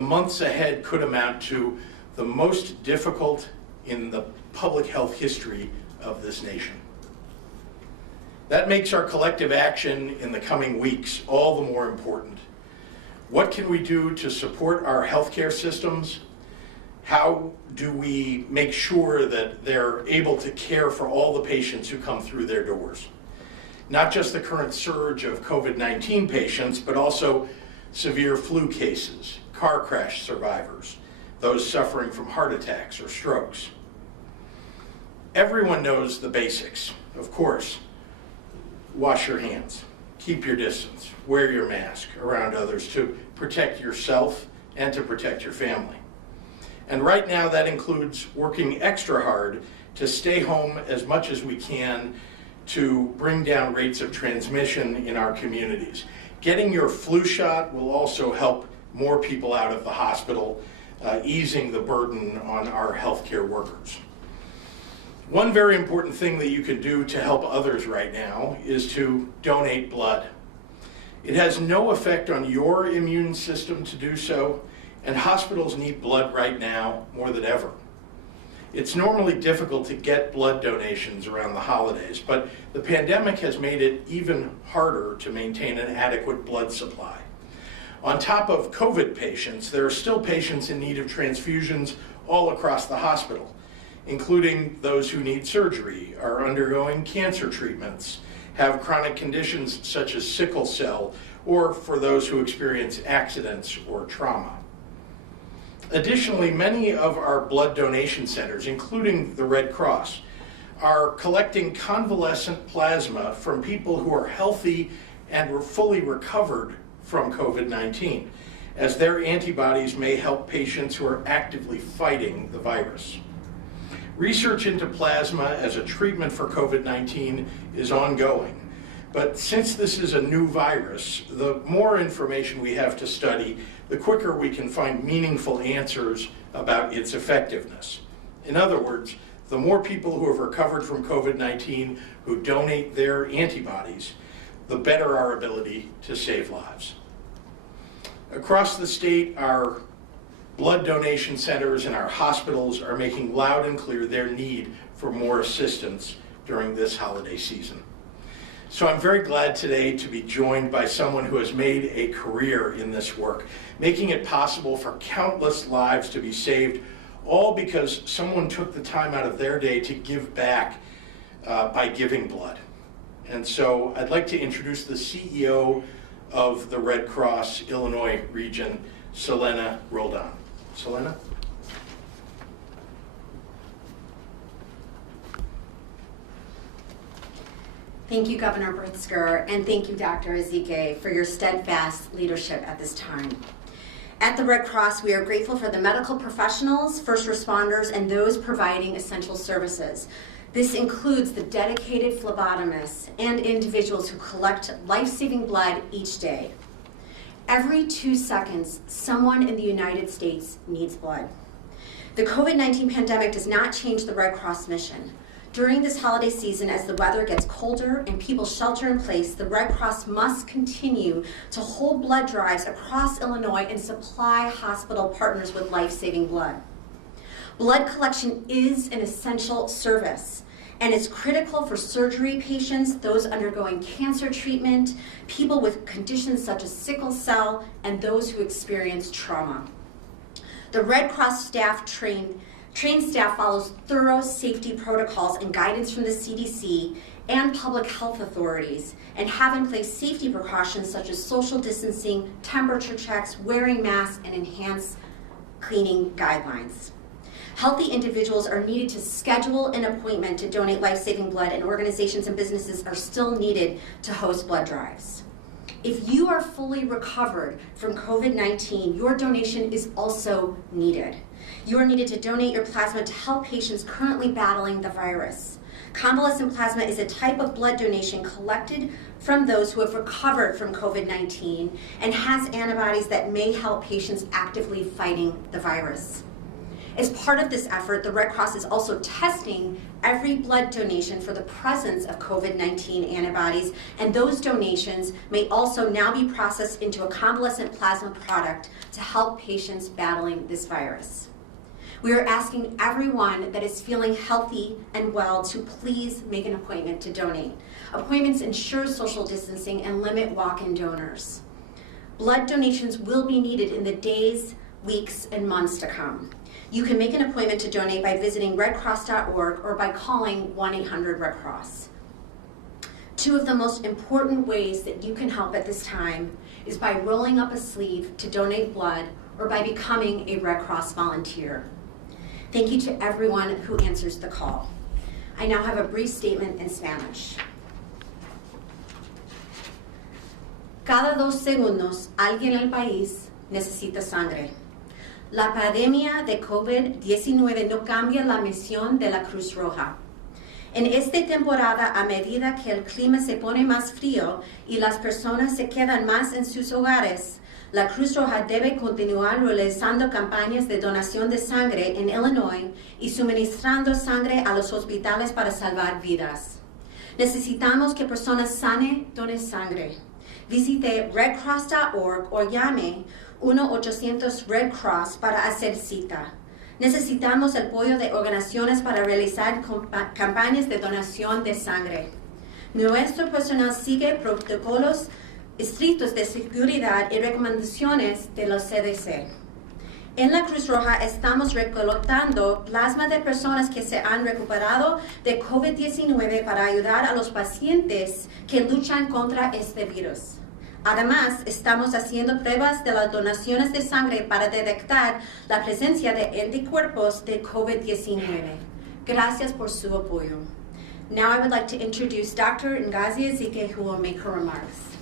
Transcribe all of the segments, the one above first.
Months ahead could amount to the most difficult in the public health history of this nation. That makes our collective action in the coming weeks all the more important. What can we do to support our healthcare systems? How do we make sure that they're able to care for all the patients who come through their doors? Not just the current surge of COVID-19 patients, but also severe flu cases, car crash survivors, those suffering from heart attacks or strokes. Everyone knows the basics, of course. Wash your hands, keep your distance, wear your mask around others to protect yourself and to protect your family. And right now that includes working extra hard to stay home as much as we can to bring down rates of transmission in our communities. Getting your flu shot will also help more people out of the hospital, easing the burden on our healthcare workers. One very important thing that you can do to help others right now is to donate blood. It has no effect on your immune system to do so, and hospitals need blood right now more than ever. It's normally difficult to get blood donations around the holidays, but the pandemic has made it even harder to maintain an adequate blood supply. On top of COVID patients, there are still patients in need of transfusions all across the hospital, including those who need surgery, are undergoing cancer treatments, have chronic conditions such as sickle cell, or for those who experience accidents or trauma. Additionally, many of our blood donation centers, including the Red Cross, are collecting convalescent plasma from people who are healthy and were fully recovered from COVID-19, as their antibodies may help patients who are actively fighting the virus. Research into plasma as a treatment for COVID-19 is ongoing, but since this is a new virus, the more information we have to study, the quicker we can find meaningful answers about its effectiveness. In other words, the more people who have recovered from COVID-19 who donate their antibodies, the better our ability to save lives. Across the state, our blood donation centers and our hospitals are making loud and clear their need for more assistance during this holiday season. So I'm very glad today to be joined by someone who has made a career in this work, making it possible for countless lives to be saved, all because someone took the time out of their day to give back by giving blood. And so I'd like to introduce the CEO of the Red Cross Illinois region, Selena Roldan. Selena? Thank you, Governor Pritzker, and thank you, Dr. Ezike, for your steadfast leadership at this time. At the Red Cross, we are grateful for the medical professionals, first responders, and those providing essential services. This includes the dedicated phlebotomists and individuals who collect life-saving blood each day. Every 2 seconds, someone in the United States needs blood. The COVID-19 pandemic does not change the Red Cross mission. During this holiday season, as the weather gets colder and people shelter in place, the Red Cross must continue to hold blood drives across Illinois and supply hospital partners with life-saving blood. Blood collection is an essential service, and it's critical for surgery patients, those undergoing cancer treatment, people with conditions such as sickle cell, and those who experience trauma. The Red Cross staff trained staff follows thorough safety protocols and guidance from the CDC and public health authorities, and have in place safety precautions such as social distancing, temperature checks, wearing masks, and enhanced cleaning guidelines. Healthy individuals are needed to schedule an appointment to donate life-saving blood, and organizations and businesses are still needed to host blood drives. If you are fully recovered from COVID-19, your donation is also needed. You are needed to donate your plasma to help patients currently battling the virus. Convalescent plasma is a type of blood donation collected from those who have recovered from COVID-19 and has antibodies that may help patients actively fighting the virus. As part of this effort, the Red Cross is also testing every blood donation for the presence of COVID-19 antibodies, and those donations may also now be processed into a convalescent plasma product to help patients battling this virus. We are asking everyone that is feeling healthy and well to please make an appointment to donate. Appointments ensure social distancing and limit walk-in donors. Blood donations will be needed in the days, weeks, and months to come. You can make an appointment to donate by visiting redcross.org or by calling 1-800-RED-CROSS. Two of the most important ways that you can help at this time is by rolling up a sleeve to donate blood or by becoming a Red Cross volunteer. Thank you to everyone who answers the call. I now have a brief statement in Spanish. Cada 2 segundos, alguien en el país necesita sangre. La pandemia de COVID-19 no cambia la misión de la Cruz Roja. En esta temporada, a medida que el clima se pone más frío y las personas se quedan más en sus hogares, la Cruz Roja debe continuar realizando campañas de donación de sangre en Illinois y suministrando sangre a los hospitales para salvar vidas. Necesitamos que personas sanas donen sangre. Visite redcross.org o llame 1-800-RED-CROSS para hacer cita. Necesitamos el apoyo de organizaciones para realizar campañas de donación de sangre. Nuestro personal sigue protocolos estrictos de seguridad y recomendaciones de los CDC. En la Cruz Roja estamos recolectando plasma de personas que se han recuperado de COVID-19 para ayudar a los pacientes que luchan contra este virus. Además, estamos haciendo pruebas de las donaciones de sangre para detectar la presencia de anticuerpos de COVID-19. Gracias por su apoyo. Now I would like to introduce Dr. Ngozi Ezike, who will make her remarks.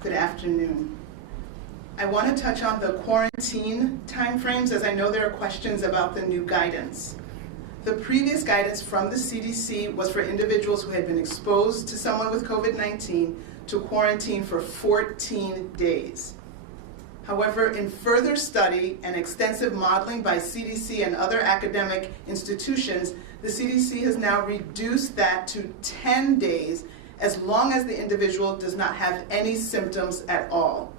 Good afternoon. I want to touch on the quarantine timeframes, as I know there are questions about the new guidance. The previous guidance from the CDC was for individuals who had been exposed to someone with COVID-19 to quarantine for 14 days. However, in further study and extensive modeling by CDC and other academic institutions, the CDC has now reduced that to 10 days as long as the individual does not have any symptoms at all.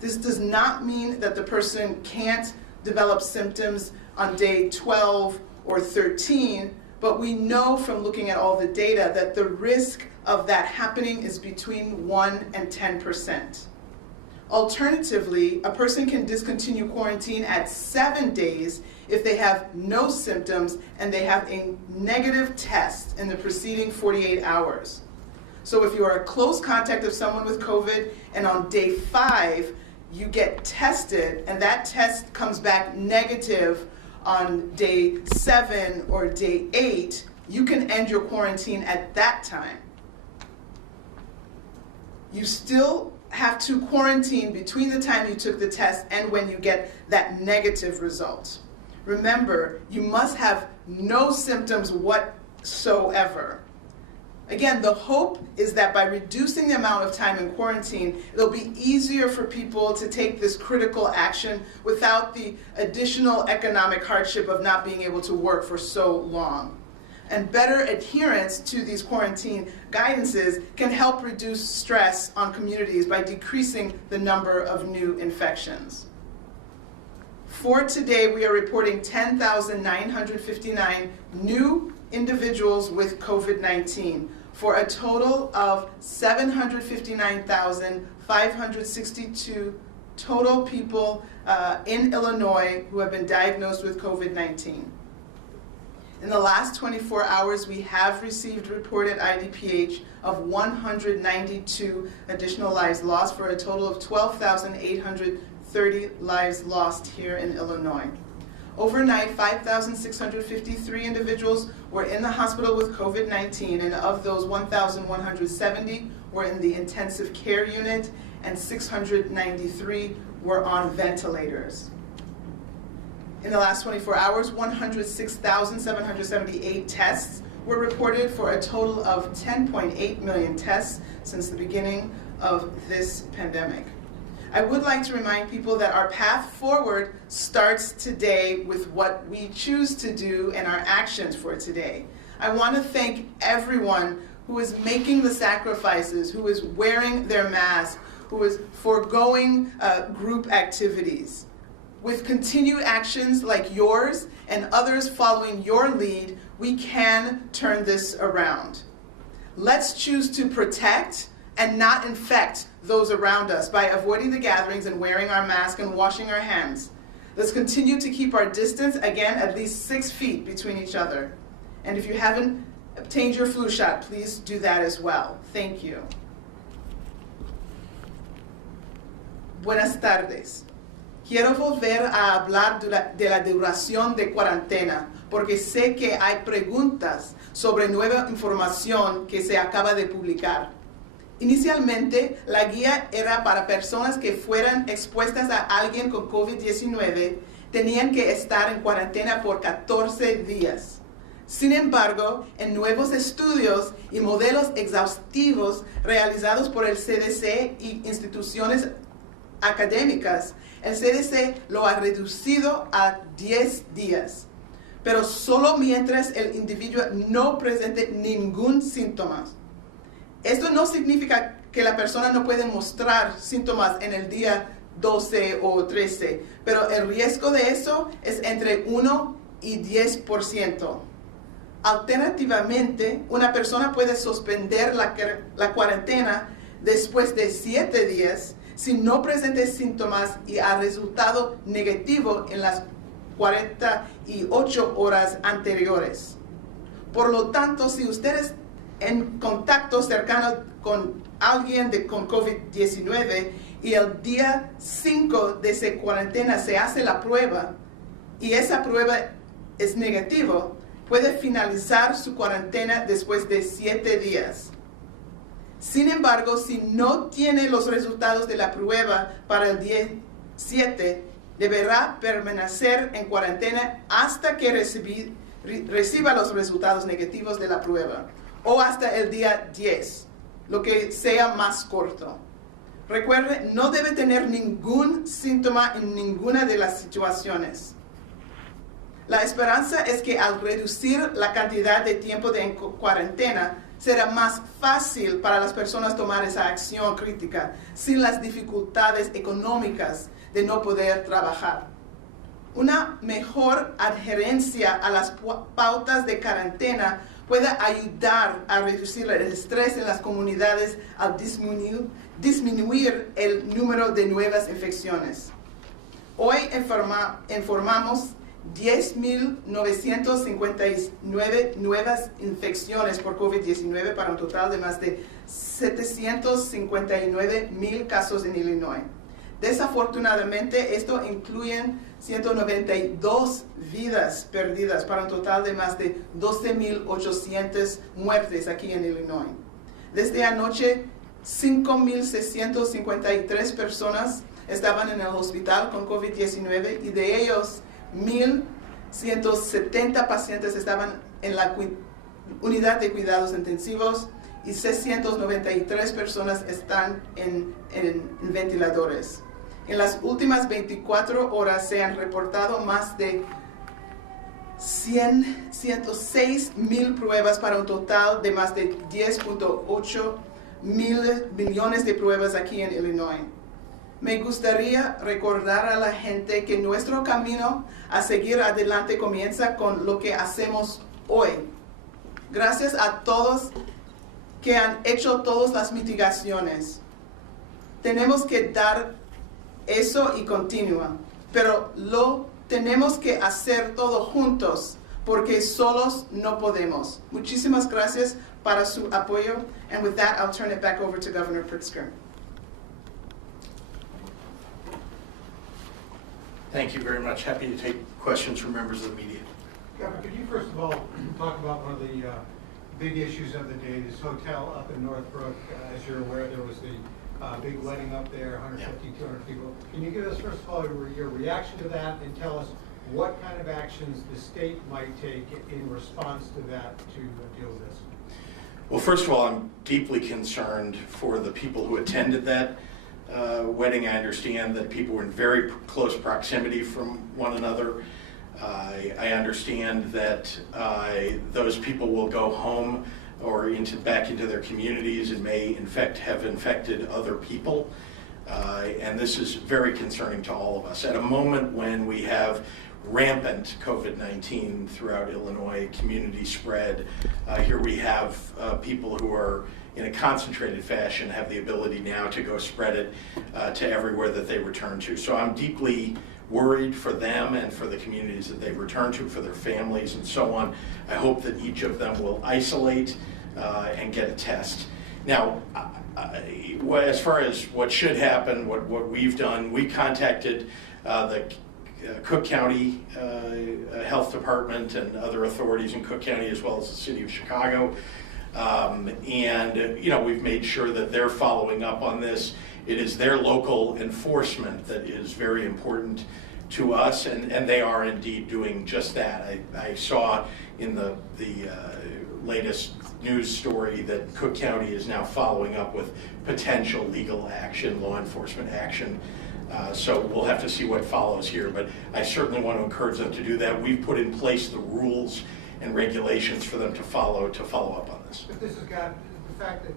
This does not mean that the person can't develop symptoms on day 12 or 13, but we know from looking at all the data that the risk of that happening is between 1 and 10%. Alternatively, a person can discontinue quarantine at 7 days if they have no symptoms and they have a negative test in the preceding 48 hours. So if you are a close contact of someone with COVID and on day 5 you get tested and that test comes back negative on day 7 or day 8, you can end your quarantine at that time. You still have to quarantine between the time you took the test and when you get that negative result. Remember, you must have no symptoms whatsoever. Again, the hope is that by reducing the amount of time in quarantine, it'll be easier for people to take this critical action without the additional economic hardship of not being able to work for so long. And better adherence to these quarantine guidances can help reduce stress on communities by decreasing the number of new infections. For today, we are reporting 10,959 new individuals with COVID-19 for a total of 759,562 total people in Illinois who have been diagnosed with COVID-19. In the last 24 hours, we have received reported IDPH of 192 additional lives lost for a total of 12,830 lives lost here in Illinois. Overnight, 5,653 individuals were in the hospital with COVID-19, and of those, 1,170 were in the intensive care unit, and 693 were on ventilators. In the last 24 hours, 106,778 tests were reported for a total of 10.8 million tests since the beginning of this pandemic. I would like to remind people that our path forward starts today with what we choose to do and our actions for today. I want to thank everyone who is making the sacrifices, who is wearing their mask, who is foregoing group activities. With continued actions like yours and others following your lead, we can turn this around. Let's choose to protect and not infect those around us by avoiding the gatherings and wearing our mask and washing our hands. Let's continue to keep our distance, again, at least 6 feet between each other. And if you haven't obtained your flu shot, please do that as well. Thank you. Buenas tardes. Quiero volver a hablar de la duración de cuarentena, porque sé que hay preguntas sobre nueva información que se acaba de publicar. Inicialmente, la guía era para personas que fueran expuestas a alguien con COVID-19, tenían que estar en cuarentena por 14 días. Sin embargo, en nuevos estudios y modelos exhaustivos realizados por el CDC y instituciones académicas, el CDC lo ha reducido a 10 días, pero solo mientras el individuo no presente ningún síntoma. Esto no significa que la persona no puede mostrar síntomas en el día 12 o 13, pero el riesgo de eso es entre 1 y 10%. Alternativamente, una persona puede suspender la cuarentena después de 7 días si no presenta síntomas y ha resultado negativo en las 48 horas anteriores. Por lo tanto, si ustedes en contacto cercano con alguien con COVID-19 y el día 5 de esa cuarentena se hace la prueba y esa prueba es negativo, puede finalizar su cuarentena después de 7 días. Sin embargo, si no tiene los resultados de la prueba para el día 7, deberá permanecer en cuarentena hasta que reciba los resultados negativos de la prueba, o hasta el día 10, lo que sea más corto. Recuerde, no debe tener ningún síntoma en ninguna de las situaciones. La esperanza es que al reducir la cantidad de tiempo de cuarentena, será más fácil para las personas tomar esa acción crítica sin las dificultades económicas de no poder trabajar. Una mejor adherencia a las pautas de cuarentena puede ayudar a reducir el estrés en las comunidades al disminuir el número de nuevas infecciones. Hoy informamos 10.959 nuevas infecciones por COVID-19 para un total de más de 759.000 casos en Illinois. Desafortunadamente, esto incluye 192 vidas perdidas para un total de más de 12.800 muertes aquí en Illinois. Desde anoche, 5.653 personas estaban en el hospital con COVID-19 y de ellos 1.170 pacientes estaban en la unidad de cuidados intensivos y 693 personas están en ventiladores. En las últimas 24 horas se han reportado más de 106.000 pruebas para un total de más de 10.8 millones de pruebas aquí en Illinois. Me gustaría recordar a la gente que nuestro camino a seguir adelante comienza con lo que hacemos hoy. Gracias a todos que han hecho todas las mitigaciones. Tenemos que dar eso y continúa, pero lo tenemos que hacer todo juntos porque solos no podemos. Muchísimas gracias para su apoyo, and with that I'll turn it back over to Governor Pritzker. Thank you very much. Happy to take questions from members of the media. Governor, could you first of all talk about one of the big issues of the day, this hotel up in Northbrook? As you're aware, there was the big wedding up there, 150, 200 people. Can you give us, first of all, your reaction to that and tell us what kind of actions the state might take in response to that to deal with this? Well, first of all, I'm deeply concerned for the people who attended that wedding. I understand that people were in very close proximity from one another. I understand that those people will go home or back into their communities and may in fact have infected other people. And this is very concerning to all of us. At a moment when we have rampant COVID-19 throughout Illinois, community spread, here we have people who are in a concentrated fashion have the ability now to go spread it to everywhere that they return to. So I'm deeply worried for them and for the communities that they return to, for their families and so on. I hope that each of them will isolate and get a test. Now, as far as what should happen, what we've done, we contacted the Cook County Health Department and other authorities in Cook County, as well as the city of Chicago. And we've made sure that they're following up on this. It is their local enforcement that is very important to us, and they are indeed doing just that. I saw in the latest news story that Cook County is now following up with potential legal action, law enforcement action. So we'll have to see what follows here, but I certainly want to encourage them to do that. We've put in place the rules and regulations for them to follow up on this. But this has got the fact that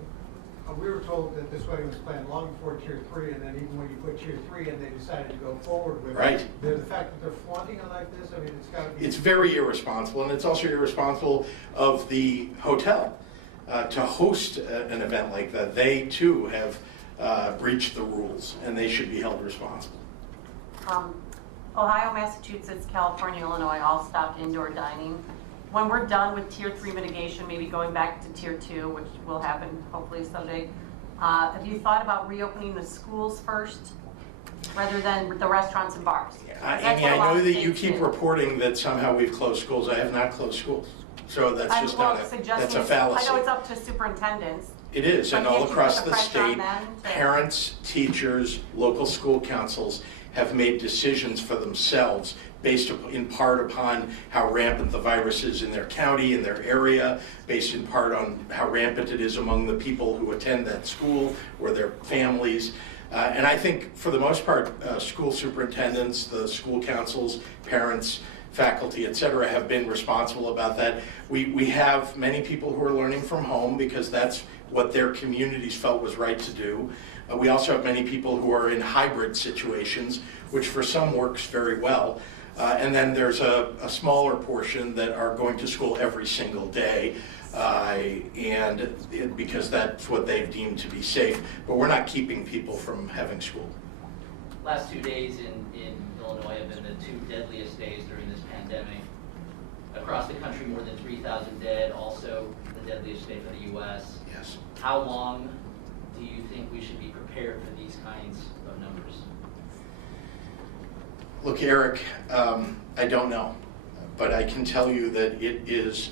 we were told that this wedding was planned long before Tier 3, and then even when you put Tier 3 in, they decided to go forward with right. it. The fact that they're flaunting it like this, I mean, it's got to be... It's very irresponsible, and it's also irresponsible of the hotel to host an event like that. They, too, have breached the rules, and they should be held responsible. Ohio, Massachusetts, California, Illinois all stopped indoor dining. When we're done with Tier 3 mitigation, maybe going back to Tier 2, which will happen hopefully someday, have you thought about reopening the schools first rather than the restaurants and bars? Amy, I know that you keep reporting that somehow we've closed schools. I have not closed schools. So that's just that's a fallacy. I know it's up to superintendents. It is, and all across the state, parents, teachers, local school councils have made decisions for themselves based in part upon how rampant the virus is in their county, in their area, based in part on how rampant it is among the people who attend that school or their families. And I think for the most part, school superintendents, the school councils, parents, faculty, et cetera, have been responsible about that. We have many people who are learning from home because that's what their communities felt was right to do. We also have many people who are in hybrid situations, which for some works very well. And then there's a smaller portion that are going to school every single day, because that's what they've deemed to be safe. But we're not keeping people from having school. Last 2 days in Illinois have been the 2 deadliest days during this pandemic. Across the country, more than 3,000 dead, also the deadliest state for the U.S. Yes. How long do you think we should be prepared for these kinds of numbers? Look, Eric, I don't know, but I can tell you that it is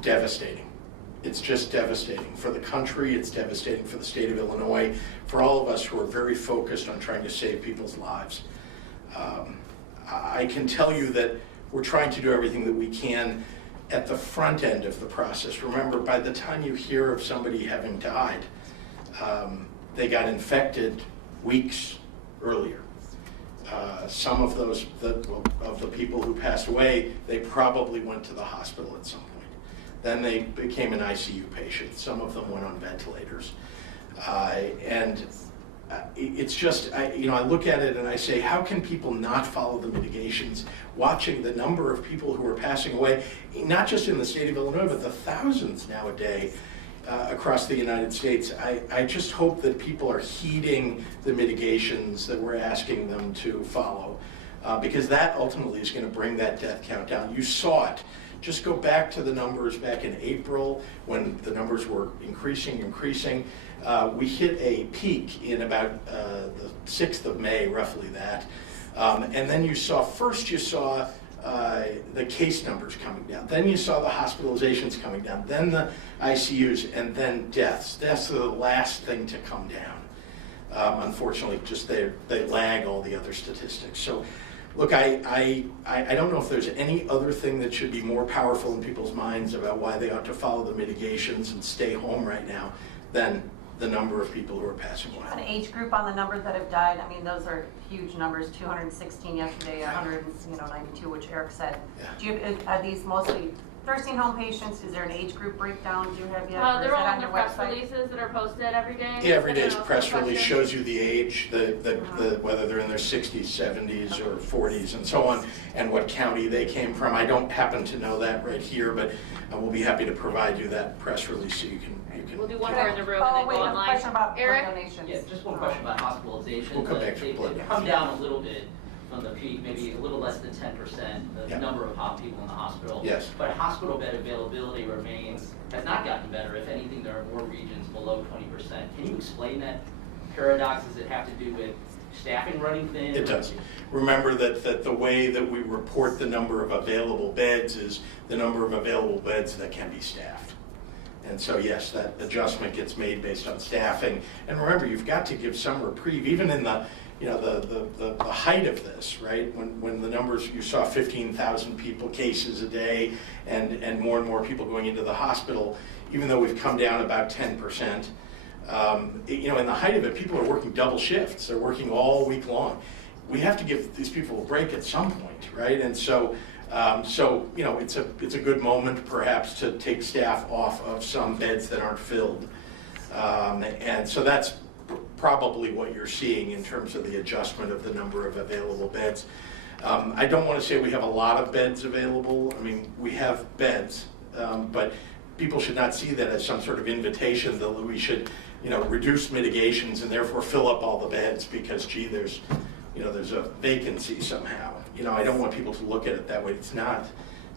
devastating. It's just devastating for the country. It's devastating for the state of Illinois, for all of us who are very focused on trying to save people's lives. I can tell you that we're trying to do everything that we can at the front end of the process. Remember, by the time you hear of somebody having died, they got infected weeks earlier. Some of those, of the people who passed away, they probably went to the hospital at some point. Then they became an ICU patient. Some of them went on ventilators. It's just, I look at it and I say, how can people not follow the mitigations, watching the number of people who are passing away, not just in the state of Illinois, but the thousands nowadays across the United States. I just hope that people are heeding the mitigations that we're asking them to follow, because that ultimately is going to bring that death count down. You saw it. Just go back to the numbers back in April when the numbers were increasing. We hit a peak in about the 6th of May, roughly that. And then you saw the case numbers coming down. Then you saw the hospitalizations coming down. Then the ICUs, and then deaths. Deaths are the last thing to come down. Unfortunately, just they lag all the other statistics. So Look, I don't know if there's any other thing that should be more powerful in people's minds about why they ought to follow the mitigations and stay home right now than the number of people who are passing away. An age group on the numbers that have died, I mean, those are huge numbers, 216 yesterday, 192, which Eric said. Yeah. Do you, are these mostly nursing home patients? Is there an age group breakdown? Do you have yet? Or They're is all that on the your press website? releases that are posted every day. Yeah, every day's Anyone else press have release questions? shows you the age, whether they're in their 60s, 70s, or 40s, and so on, and what county they came from. I don't happen to know that right here, but we'll be happy to provide you that press release so you can. We'll do one more in the room and then wait, go I have a online. question about blood Eric? donations. Yeah, just one question about hospitalizations. We'll come back to They've blood. come down a little bit from the peak, maybe a little less than 10%, the Yeah. number of people in the hospital. Yes. But hospital bed availability has not gotten better. If anything, there are more regions below 20%. Can you explain that paradox? Does it have to do with staffing running thin? It does. Remember that the way that we report the number of available beds is the number of available beds that can be staffed. And so yes, that adjustment gets made based on staffing. And remember, you've got to give some reprieve, even in the height of this, right? When the numbers, you saw 15,000 cases a day and more people going into the hospital, even though we've come down about 10%, in the height of it, people are working double shifts. They're working all week long. We have to give these people a break at some point, right? And so it's a good moment perhaps to take staff off of some beds that aren't filled. And so that's probably what you're seeing in terms of the adjustment of the number of available beds. I don't want to say we have a lot of beds available. I mean, we have beds, but people should not see that as some sort of invitation that we should, reduce mitigations and therefore fill up all the beds because, gee, there's a vacancy somehow. I don't want people to look at it that way. It's not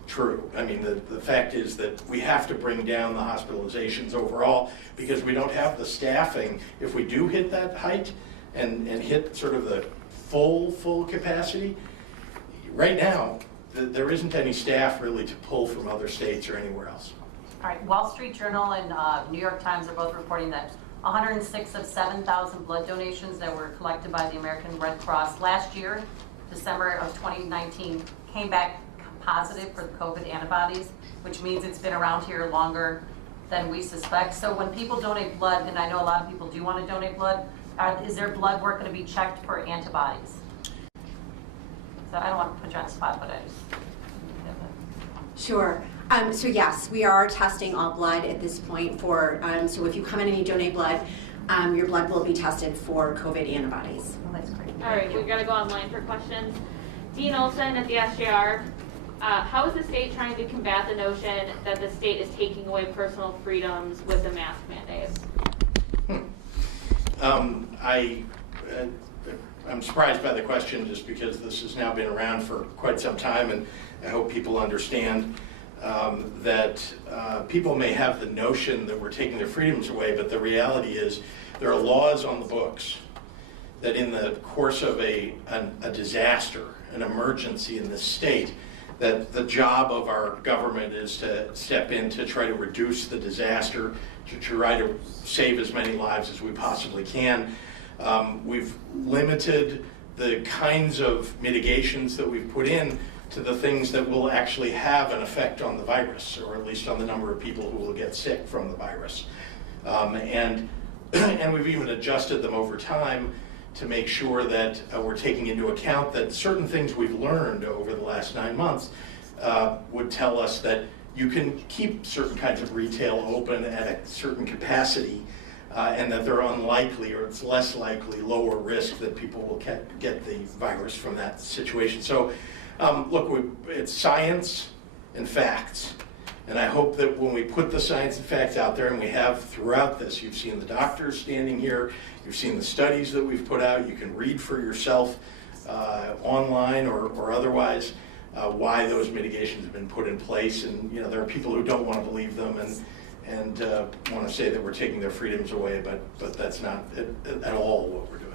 true. I mean, the fact is that we have to bring down the hospitalizations overall because we don't have the staffing. If we do hit that height and hit sort of the full capacity, right now, there isn't any staff really to pull from other states or anywhere else. All right, Wall Street Journal and New York Times are both reporting that 106 of 7,000 blood donations that were collected by the American Red Cross last year, December of 2019, came back positive for the COVID antibodies, which means it's been around here longer than we suspect. So when people donate blood, and I know a lot of people do want to donate blood, is their blood work going to be checked for antibodies? So I don't want to put you on the spot, but I just... Sure. So yes, we are testing all blood at this point for, so if you come in and you donate blood, your blood will be tested for COVID antibodies. Well, that's great. All right, we've got to go online for questions. Dean Olson at the SJR. How is the state trying to combat the notion that the state is taking away personal freedoms with the mask mandates? I'm surprised by the question just because this has now been around for quite some time, and I hope people understand that people may have the notion that we're taking their freedoms away, but the reality is there are laws on the books that in the course of a disaster, an emergency in this state, that the job of our government is to step in to try to reduce the disaster, to try to save as many lives as we possibly can. We've limited the kinds of mitigations that we've put in to the things that will actually have an effect on the virus, or at least on the number of people who will get sick from the virus. And we've even adjusted them over time to make sure that we're taking into account that certain things we've learned over the last 9 months would tell us that you can keep certain kinds of retail open at a certain capacity, and that they're unlikely, or it's less likely, lower risk that people will get the virus from that situation. So look, it's science and facts. And I hope that when we put the science and facts out there, and we have throughout this, you've seen the doctors standing here, you've seen the studies that we've put out, you can read for yourself online or otherwise why those mitigations have been put in place. And there are people who don't want to believe them and want to say that we're taking their freedoms away, but that's not at all what we're doing.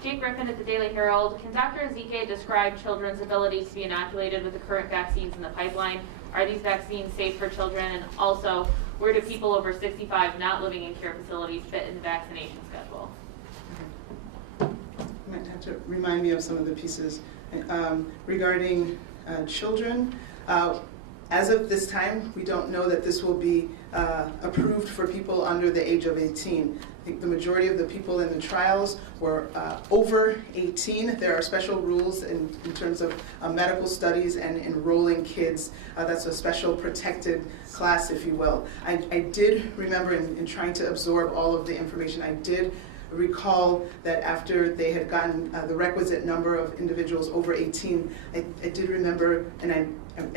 Jake Griffin at the Daily Herald. Can Dr. Ezike describe children's ability to be inoculated with the current vaccines in the pipeline? Are these vaccines safe for children? And also, where do people over 65 not living in care facilities fit in the vaccination schedule? might have to remind me of some of the pieces. Regarding children, as of this time, we don't know that this will be approved for people under the age of 18. I think the majority of the people in the trials were over 18. There are special rules in terms of medical studies and enrolling kids. That's a special protected class, if you will. I did remember in trying to absorb all of the information, I did recall that after they had gotten the requisite number of individuals over 18, I did remember, and I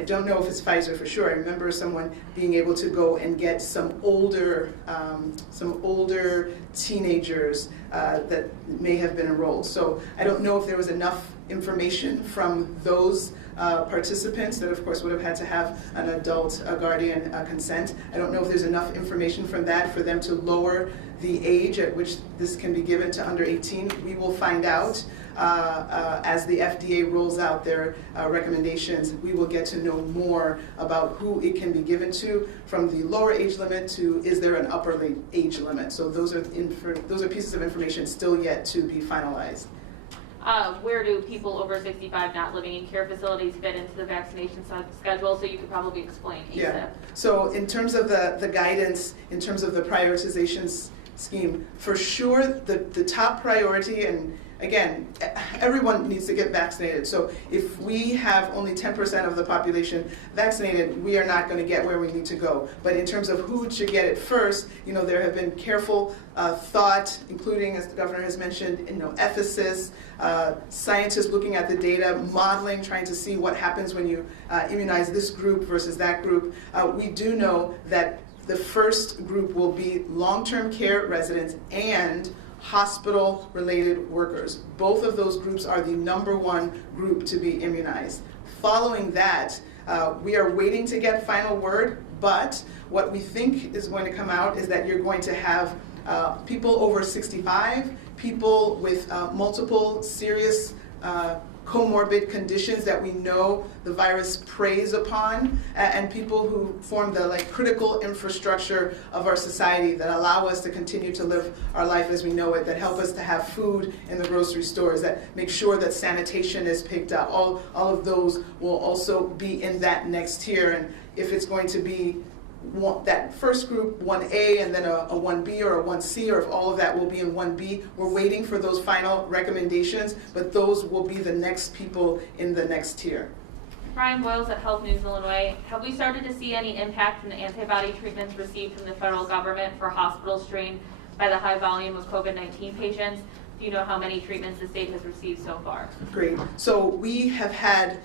don't know if it's Pfizer for sure, I remember someone being able to go and get some older teenagers that may have been enrolled. So I don't know if there was enough information from those participants that of course would have had to have an adult guardian consent. I don't know if there's enough information from that for them to lower the age at which this can be given to under 18. We will find out as the FDA rolls out their recommendations. We will get to know more about who it can be given to, from the lower age limit to is there an upper age limit. So those are pieces of information still yet to be finalized. Where do people over 65 not living in care facilities fit into the vaccination schedule? So you could probably explain ASAP. Yeah. So in terms of the guidance, in terms of the prioritization scheme, for sure the top priority, and again, everyone needs to get vaccinated. So if we have only 10% of the population vaccinated, we are not going to get where we need to go. But in terms of who should get it first, there have been careful thought, including, as the governor has mentioned, ethicists, scientists looking at the data, modeling, trying to see what happens when you immunize this group versus that group. We do know that the first group will be long-term care residents and hospital-related workers. Both of those groups are the #1 group to be immunized. Following that, we are waiting to get final word, but what we think is going to come out is that you're going to have people over 65, people with multiple serious comorbid conditions that we know the virus preys upon, and people who form the critical infrastructure of our society that allow us to continue to live our life as we know it, that help us to have food in the grocery stores, that make sure that sanitation is picked up. All of those will also be in that next tier, and if it's going to be that first group, 1A, and then a 1B or a 1C, or if all of that will be in 1B. We're waiting for those final recommendations, but those will be the next people in the next tier. Brian Boyles at Health News Illinois. Have we started to see any impact from the antibody treatments received from the federal government for hospitals strained by the high volume of COVID-19 patients? Do you know how many treatments the state has received so far? Great. So we have had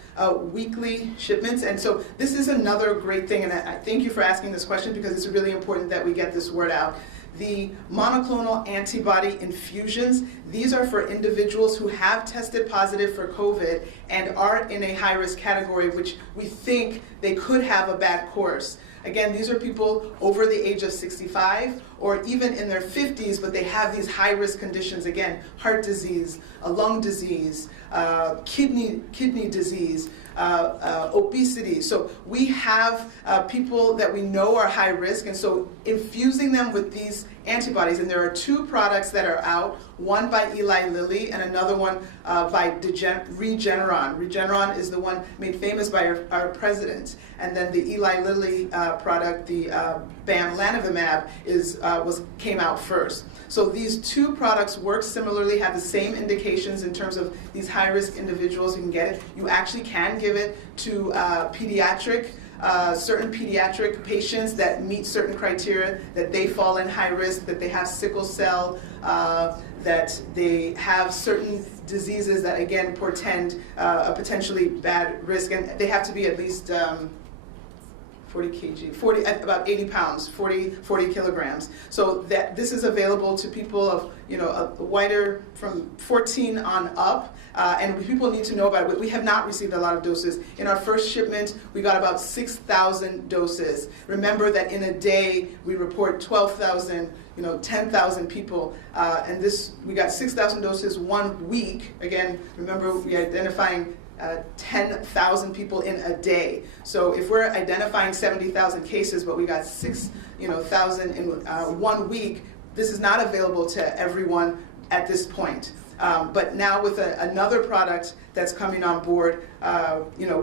weekly shipments, and so this is another great thing, and I thank you for asking this question because it's really important that we get this word out. The monoclonal antibody infusions, these are for individuals who have tested positive for COVID and are in a high-risk category, which we think they could have a bad course. Again, these are people over the age of 65 or even in their 50s, but they have these high-risk conditions. Again, heart disease, a lung disease, kidney disease, obesity. So we have people that we know are high risk, and so infusing them with these antibodies, and there are 2 products that are out, one by Eli Lilly and another one by Regeneron. Regeneron is the one made famous by our president, and then the Eli Lilly product, the bamlanivimab, came out first. So these 2 products work similarly, have the same indications in terms of these high-risk individuals who can get it. You actually can give it to certain pediatric patients that meet certain criteria, that they fall in high risk, that they have sickle cell, that they have certain diseases that again portend a potentially bad risk, and they have to be at least 40 kg, about 80 pounds, 40 kilograms. So that this is available to people of a wider, from 14 on up, and people need to know about it. We have not received a lot of doses. In our first shipment, we got about 6,000 doses. Remember that in a day we report 12,000, 10,000 people, and we got 6,000 doses 1 week. Again, remember we're identifying 10,000 people in a day. So if we're identifying 70,000 cases, but we got 6,000 in 1 week, this is not available to everyone at this point. But now with another product that's coming on board,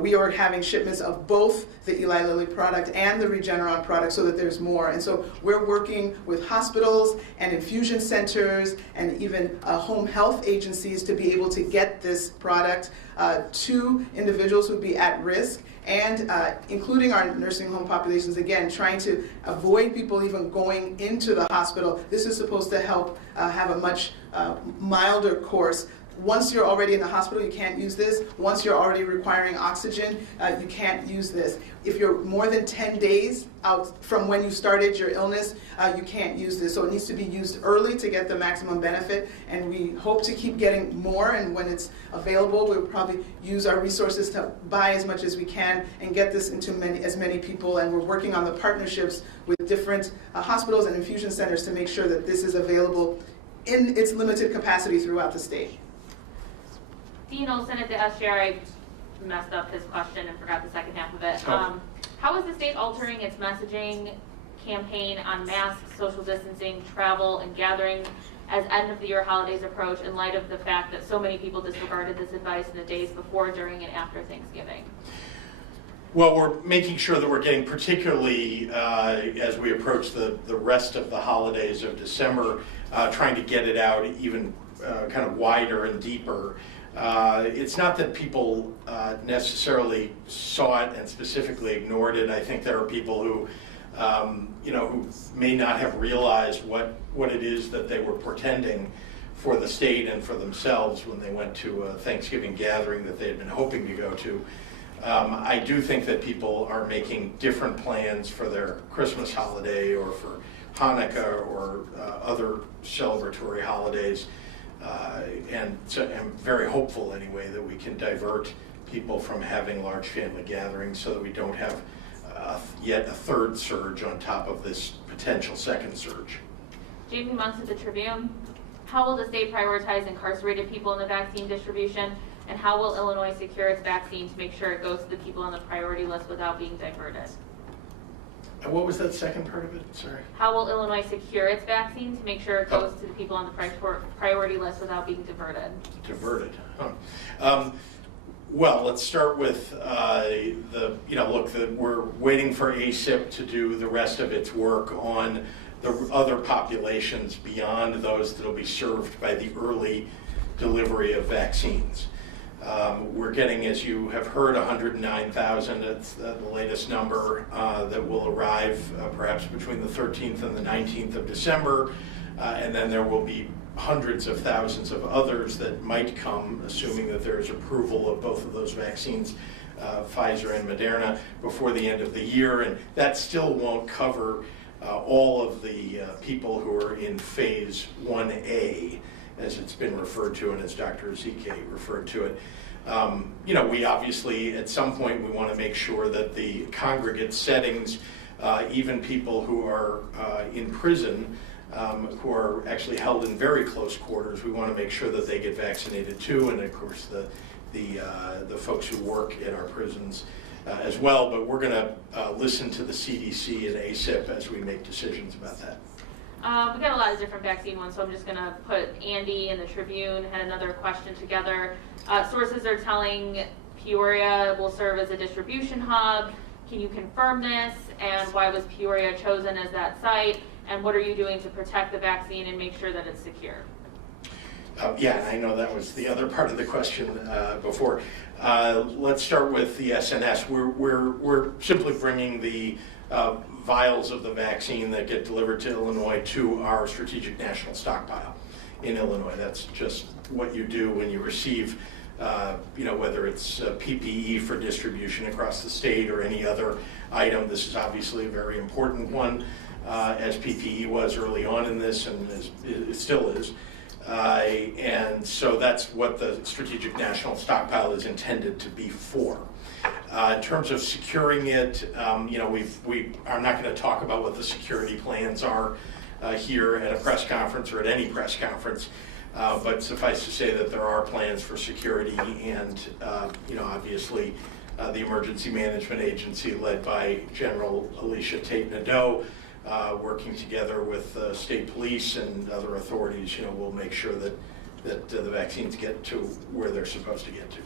we are having shipments of both the Eli Lilly product and the Regeneron product so that there's more. And so we're working with hospitals and infusion centers and even home health agencies to be able to get this product to individuals who would be at risk, and including our nursing home populations, again, trying to avoid people even going into the hospital. This is supposed to help have a much milder course. Once you're already in the hospital, you can't use this. Once you're already requiring oxygen, you can't use this. If you're more than 10 days out from when you started your illness, you can't use this. So it needs to be used early to get the maximum benefit, and we hope to keep getting more, and when it's available, we'll probably use our resources to buy as much as we can and get this into as many people, and we're working on the partnerships with different hospitals and infusion centers to make sure that this is available in its limited capacity throughout the state. Dean Olson at the SGR, I messed up his question and forgot the second half of it. How is the state altering its messaging campaign on masks, social distancing, travel, and gatherings as end of the year holidays approach in light of the fact that so many people disregarded this advice in the days before, during, and after Thanksgiving? Well, we're making sure that we're getting, particularly as we approach the rest of the holidays of December, trying to get it out even kind of wider and deeper. It's not that people necessarily saw it and specifically ignored it. I think there are people who, who may not have realized what it is that they were portending for the state and for themselves when they went to a Thanksgiving gathering that they had been hoping to go to. I do think that people are making different plans for their Christmas holiday or for Hanukkah or other celebratory holidays. And so I'm very hopeful anyway that we can divert people from having large family gatherings so that we don't have yet a third surge on top of this potential second surge. Jamie Monks at the Tribune. How will the state prioritize incarcerated people in the vaccine distribution, and how will Illinois secure its vaccine to make sure it goes to the people on the priority list without being diverted? What was that second part of it? Sorry. How will Illinois secure its vaccine to make sure it goes to the people on the priority list without being diverted? Diverted. Huh. Well, let's start with we're waiting for ACIP to do the rest of its work on the other populations beyond those that will be served by the early delivery of vaccines. We're getting, as you have heard, 109,000. That's the latest number that will arrive perhaps between the 13th and the 19th of December. And then there will be hundreds of thousands of others that might come, assuming that there's approval of both of those vaccines, Pfizer and Moderna, before the end of the year. And that still won't cover all of the people who are in phase 1A, as it's been referred to, and as Dr. Ezike referred to it. We obviously, at some point, we want to make sure that the congregate settings, even people who are in prison, who are actually held in very close quarters, we want to make sure that they get vaccinated too, and of course the folks who work in our prisons as well. But we're going to listen to the CDC and ACIP as we make decisions about that. We got a lot of different vaccine ones, so I'm just going to put Andy and the Tribune had another question together. Sources are telling Peoria will serve as a distribution hub. Can you confirm this? And why was Peoria chosen as that site? And what are you doing to protect the vaccine and make sure that it's secure? Yeah, and I know that was the other part of the question before. Let's start with the SNS. We're simply bringing the vials of the vaccine that get delivered to Illinois to our strategic national stockpile in Illinois. That's just what you do when you receive, whether it's PPE for distribution across the state or any other item. This is obviously a very important one, as PPE was early on in this, and it still is. And so that's what the strategic national stockpile is intended to be for. In terms of securing it, I'm not going to talk about what the security plans are here at a press conference or at any press conference, but suffice to say that there are plans for security, and obviously the Emergency Management Agency, led by General Alicia Tate-Nadeau, working together with state police and other authorities, will make sure that that the vaccines get to where they're supposed to get to.